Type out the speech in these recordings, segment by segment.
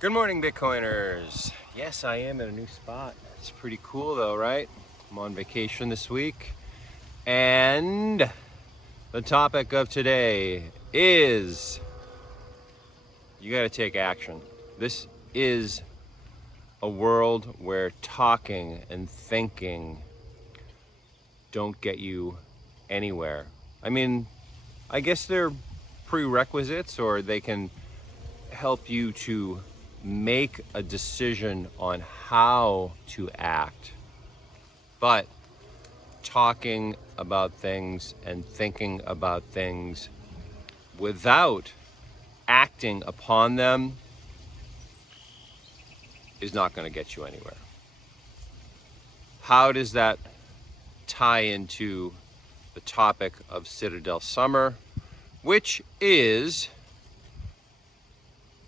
Good morning, Bitcoiners. Yes, I am in a new spot. It's pretty cool though, right? I'm on vacation this week. And the topic of today is you got to take action. This is a world where talking and thinking don't get you anywhere. I mean, I guess they're prerequisites, or they can help you to make a decision on how to act. But talking about things and thinking about things without acting upon them is not going to get you anywhere. How does that tie into the topic of Citadel Summer, which is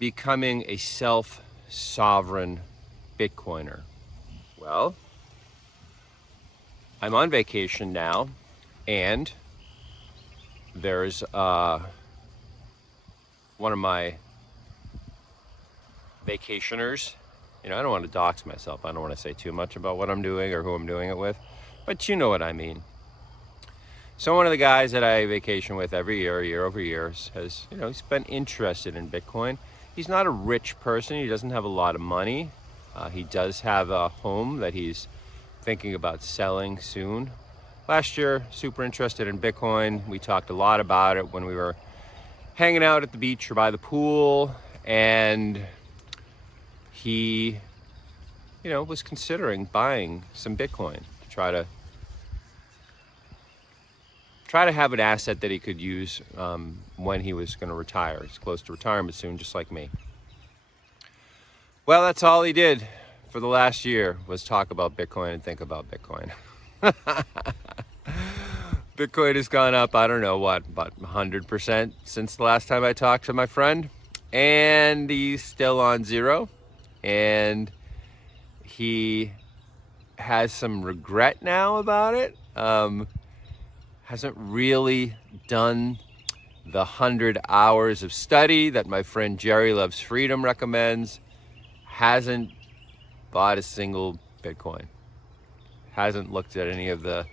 becoming a self-sovereign Bitcoiner? Well, I'm on vacation now, and there's one of my vacationers. I don't want to dox myself. I don't want to say too much about what I'm doing or who I'm doing it with, but you know what I mean. So one of the guys that I vacation with every year over years, has, he's been interested in Bitcoin. He's not a rich person. He doesn't have a lot of money. He does have a home that he's thinking about selling soon. Last year, super interested in Bitcoin. We talked a lot about it when we were hanging out at the beach or by the pool, and he, was considering buying some Bitcoin to try to have an asset that he could use when he was going to retire. He's close to retirement soon, just like me. Well, that's all he did for the last year, was talk about Bitcoin and think about Bitcoin. Bitcoin has gone up, I don't know what, about 100% since the last time I talked to my friend. And he's still on zero. And he has some regret now about it. Hasn't really done the 100 hours of study that my friend Jerry Loves Freedom recommends. Hasn't bought a single Bitcoin. Hasn't looked at any of the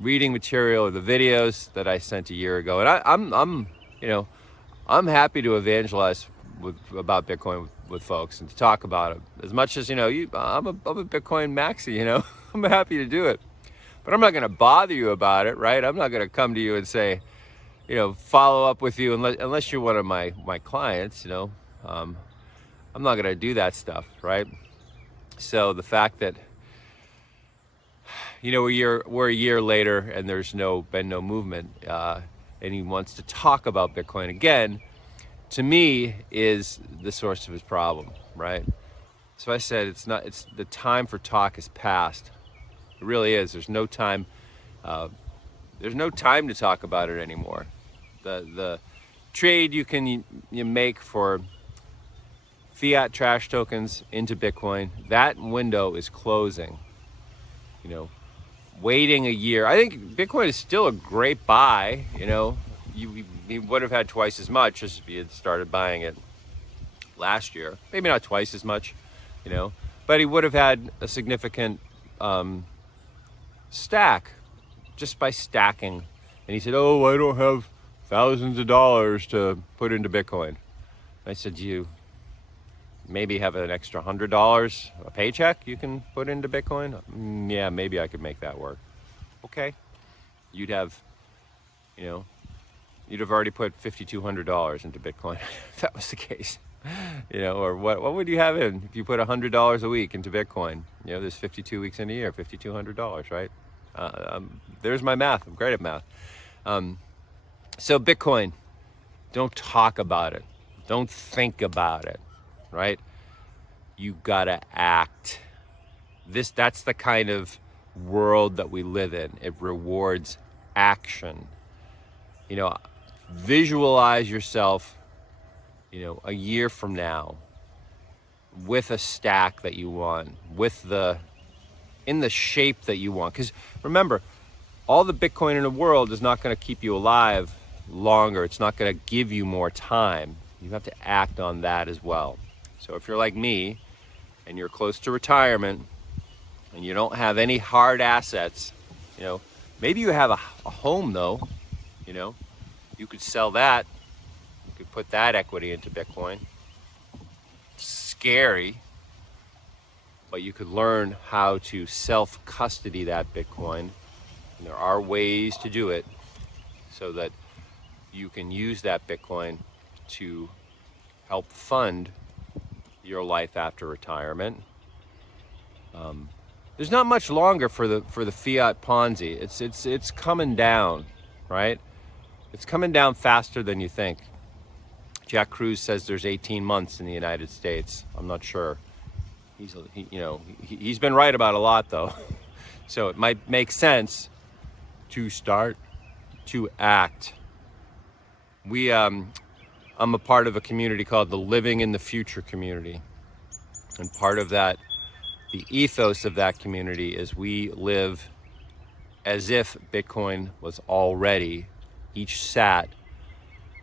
reading material or the videos that I sent a year ago. And I'm happy to evangelize about Bitcoin with folks and to talk about it. As much as, I'm a Bitcoin maxi, I'm happy to do it. But I'm not going to bother you about it, right? I'm not going to come to you and say, follow up with you unless you're one of my clients, I'm not going to do that stuff, right? So the fact that, we're a year later and there's been no movement, and he wants to talk about Bitcoin again, to me is the source of his problem, right? So I said, it's the time for talk is past. It really is. There's no time. There's no time to talk about it anymore. The trade you make for fiat trash tokens into Bitcoin, that window is closing. Waiting a year. I think Bitcoin is still a great buy. You would have had twice as much as if you had started buying it last year. Maybe not twice as much, but he would have had a significant stack just by stacking. And he said, "Oh, I don't have thousands of dollars to put into Bitcoin." I said, "Do you maybe have an extra $100, a paycheck you can put into Bitcoin?" Yeah, maybe I could make that work." Okay. You'd have already put $5,200 into Bitcoin if that was the case. Or what would you have in if you put $100 a week into Bitcoin? There's 52 weeks in a year, $5,200, right? There's my math. I'm great at math. So Bitcoin, don't talk about it. Don't think about it, right? You gotta act. That's the kind of world that we live in. It rewards action. Visualize yourself, a year from now with a stack that you want, in the shape that you want. Because remember, all the Bitcoin in the world is not going to keep you alive longer. It's not going to give you more time. You have to act on that as well. So if you're like me and you're close to retirement and you don't have any hard assets, you know, maybe you have a home though, you know, you could sell that. You could put that equity into Bitcoin. It's scary, but you could learn how to self-custody that Bitcoin. And there are ways to do it so that you can use that Bitcoin to help fund your life after retirement. There's not much longer for the fiat Ponzi. It's coming down, right? It's coming down faster than you think. Jack Cruz says there's 18 months in the United States. I'm not sure. He's been right about a lot though. So it might make sense to start to act. I'm a part of a community called the Living in the Future community. And part of that, the ethos of that community is we live as if Bitcoin was already, each sat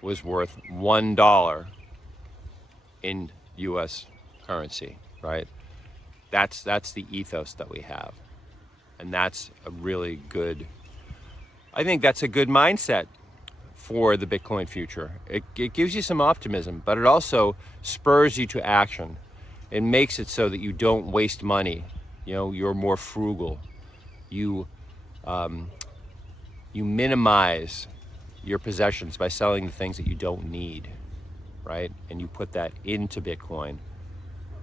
was worth $1 in US currency, right? That's the ethos that we have. And that's a really good, I think that's a good mindset for the Bitcoin future. It gives you some optimism, but it also spurs you to action. It makes it so that you don't waste money. You know, you're more frugal. You minimize your possessions by selling the things that you don't need, right? And you put that into Bitcoin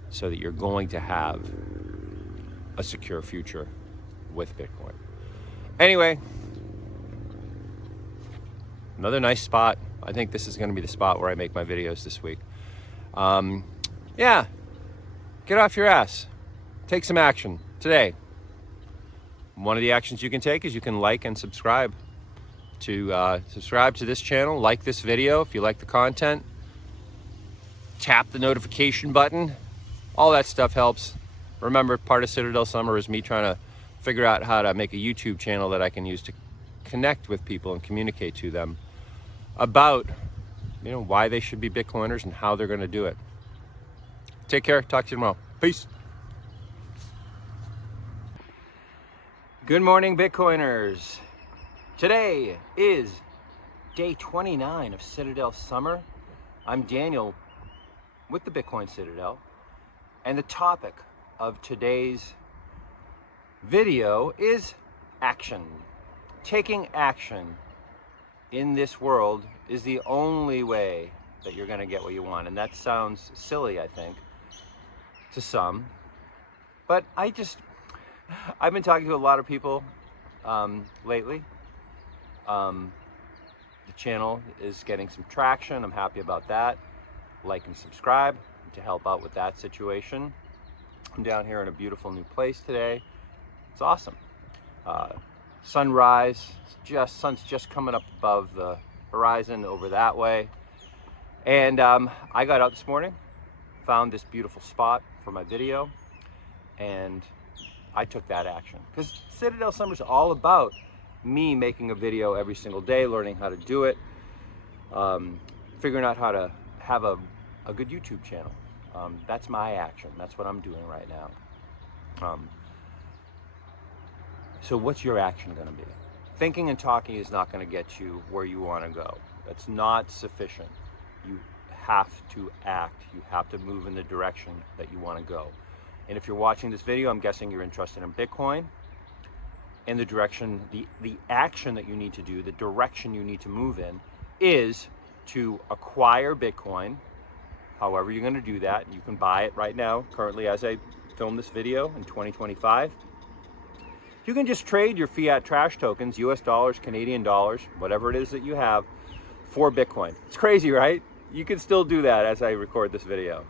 so that you're going to have a secure future with Bitcoin. Anyway, another nice spot. I think this is going to be the spot where I make my videos this week. Yeah, get off your ass. Take some action today. One of the actions you can take is you can like and subscribe to this channel. Like this video if you like the content. Tap the notification button. All that stuff helps. Remember, part of Citadel Summer is me trying to figure out how to make a YouTube channel that I can use to connect with people and communicate to them about, you know, why they should be Bitcoiners and how they're going to do it. Take care. Talk to you tomorrow. Peace. Good morning, Bitcoiners. Today is day 29 of Citadel Summer. I'm Daniel with the Bitcoin Citadel, and the topic of today's video is action. Taking action in this world is the only way that you're going to get what you want. And that sounds silly, I think, to some. But I've been talking to a lot of people lately. The channel is getting some traction. I'm happy about that. Like and subscribe to help out with that situation. I'm down here in a beautiful new place today. It's awesome. Sunrise, sun's just coming up above the horizon over that way. And I got out this morning, found this beautiful spot for my video, and I took that action. Because Citadel Summer is all about me making a video every single day, learning how to do it, figuring out how to have a good YouTube channel. That's my action. That's what I'm doing right now. So what's your action going to be? Thinking and talking is not going to get you where you want to go. That's not sufficient. You have to act. You have to move in the direction that you want to go. And if you're watching this video, I'm guessing you're interested in Bitcoin. And the direction, the action that you need to do, the direction you need to move in is to acquire Bitcoin. However you're going to do that, you can buy it right now, currently as I film this video in 2025. You can just trade your fiat trash tokens, US dollars, Canadian dollars, whatever it is that you have, for Bitcoin. It's crazy, right? You can still do that as I record this video.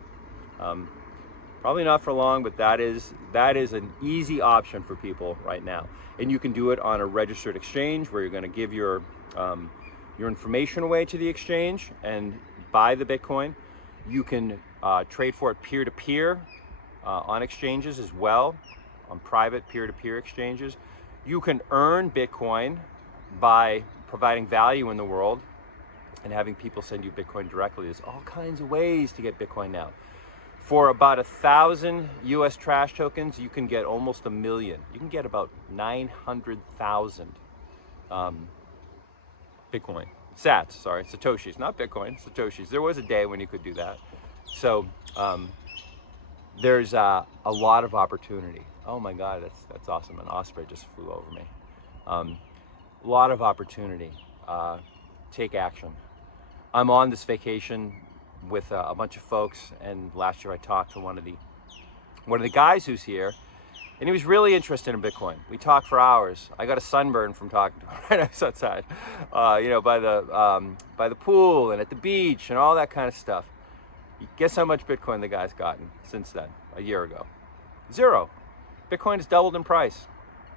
Probably not for long, but that is an easy option for people right now. And you can do it on a registered exchange where you're going to give your information away to the exchange and buy the Bitcoin. You can trade for it peer-to-peer on exchanges as well, on private peer-to-peer exchanges. You can earn Bitcoin by providing value in the world and having people send you Bitcoin directly. There's all kinds of ways to get Bitcoin now. For about 1,000 US trash tokens, you can get almost 1 million. You can get about 900,000 Bitcoin. Sats, sorry, Satoshis, not Bitcoin, Satoshis. There was a day when you could do that. So there's a lot of opportunity. Oh my God, that's awesome. An osprey just flew over me. A lot of opportunity. Take action. I'm on this vacation with a bunch of folks, and last year I talked to one of the guys who's here, and he was really interested in Bitcoin. We talked for hours. I got a sunburn from talking to him right outside, you know, by the pool and at the beach and all that kind of stuff. Guess how much Bitcoin the guy's gotten since then, a year ago? 0. Bitcoin has doubled in price.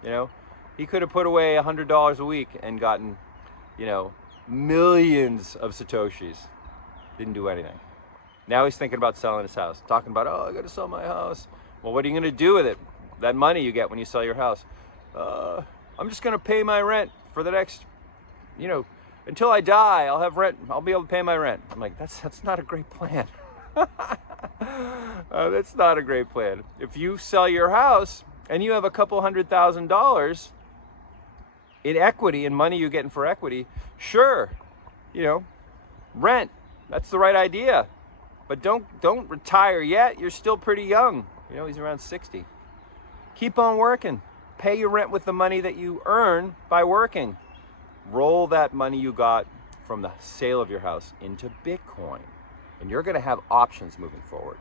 You know, he could have put away $100 a week and gotten, you know, millions of Satoshis. Didn't do anything. Now he's thinking about selling his house. Talking about, oh, I got to sell my house. Well, what are you going to do with it? That money you get when you sell your house? I'm just going to pay my rent for the next, you know, until I die. I'll have rent. I'll be able to pay my rent. I'm like, that's not a great plan. That's not a great plan. If you sell your house and you have a couple $100,000 in equity, in money you're getting for equity, sure, you know, rent. That's the right idea. But don't retire yet. You're still pretty young. You know, he's around 60. Keep on working. Pay your rent with the money that you earn by working. Roll that money you got from the sale of your house into Bitcoin. And you're going to have options moving forward.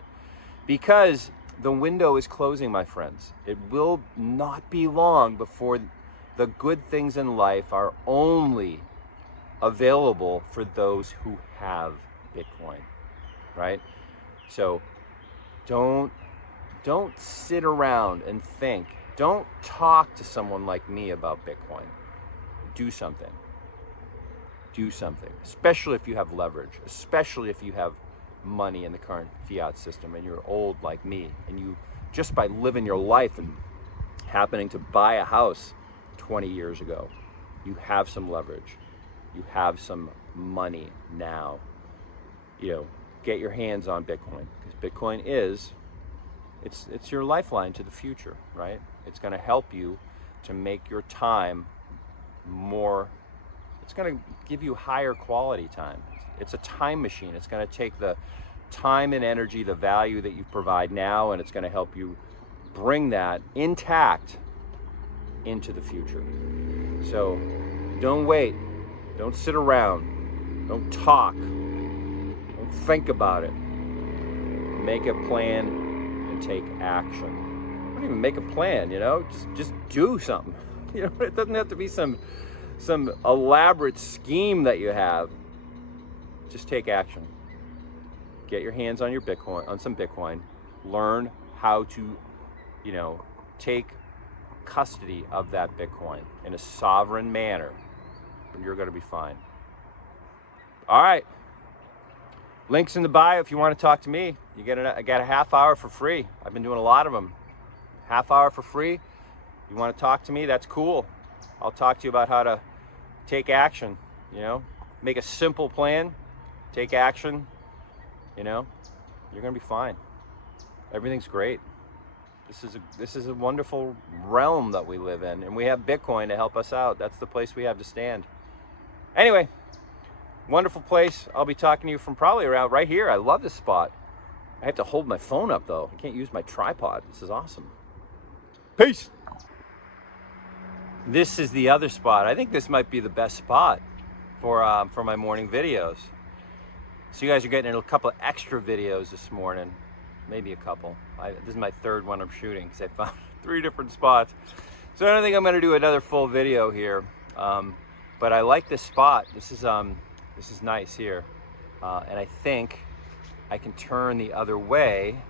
Because the window is closing, my friends. It will not be long before the good things in life are only available for those who have Bitcoin, right? So don't sit around and think. Don't talk to someone like me about Bitcoin. Do something. Do something, especially if you have leverage, especially if you have money in the current fiat system and you're old like me, and you, just by living your life and happening to buy a house 20 years ago, you have some leverage. You have some money now. You know, get your hands on Bitcoin, because Bitcoin is, it's your lifeline to the future, right? It's going to help you to make your time more, it's going to give you higher quality time. It's a time machine. It's going to take the time and energy, the value that you provide now, and it's going to help you bring that intact into the future. So don't wait. Don't sit around. Don't talk. Don't think about it. Make a plan and take action. Don't even make a plan, you know? Just do something. You know, it doesn't have to be some elaborate scheme that you have. Just take action. Get your hands on your Bitcoin, on some Bitcoin. Learn how to, you know, take custody of that Bitcoin in a sovereign manner, and you're going to be fine. All right. Links in the bio if you want to talk to me. I got a half hour for free. I've been doing a lot of them. Half hour for free. You want to talk to me? That's cool. I'll talk to you about how to take action, you know, make a simple plan, take action, you know, you're going to be fine. Everything's great. This is a wonderful realm that we live in, and we have Bitcoin to help us out. That's the place we have to stand. Anyway, wonderful place. I'll be talking to you from probably around right here. I love this spot. I have to hold my phone up though. I can't use my tripod. This is awesome. Peace. This is the other spot. I think this might be the best spot for my morning videos. So you guys are getting a couple of extra videos this morning. Maybe a couple. This is my third one I'm shooting because I found 3 different spots. So I don't think I'm going to do another full video here. But I like this spot. This is nice here. And I think I can turn the other way.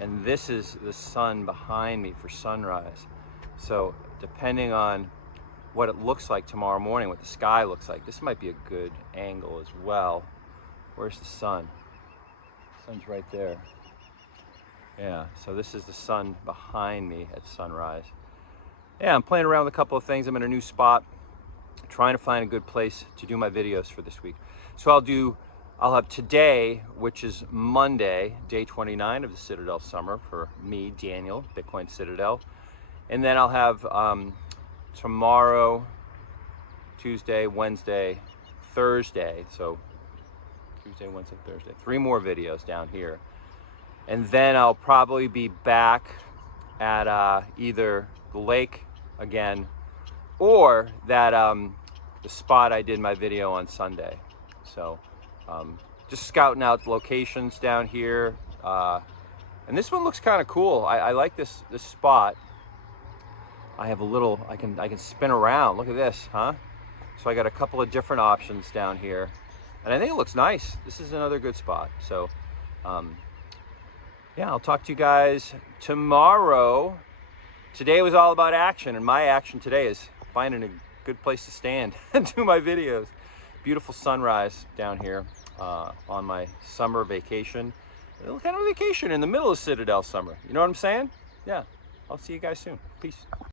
And this is the sun behind me for sunrise. So depending on what it looks like tomorrow morning, what the sky looks like, this might be a good angle as well. Where's the sun? The sun's right there. Yeah, so this is the sun behind me at sunrise. Yeah, I'm playing around with a couple of things. I'm in a new spot, trying to find a good place to do my videos for this week. So I'll do I'll have today, which is Monday, day 29 of the Citadel summer for me, Daniel, Bitcoin Citadel. And then I'll have tomorrow, Tuesday, Wednesday, Thursday. So Tuesday, Wednesday, Thursday. 3 more videos down here. And then I'll probably be back at either the lake again or that the spot I did my video on Sunday. So just scouting out locations down here. And this one looks kind of cool. I like this spot. I have a little, I can spin around. Look at this, huh? So I got a couple of different options down here. And I think it looks nice. This is another good spot. So yeah, I'll talk to you guys tomorrow. Today was all about action, and my action today is finding a good place to stand and do my videos. Beautiful sunrise down here on my summer vacation. A little kind of vacation in the middle of Citadel summer. You know what I'm saying? Yeah. I'll see you guys soon. Peace.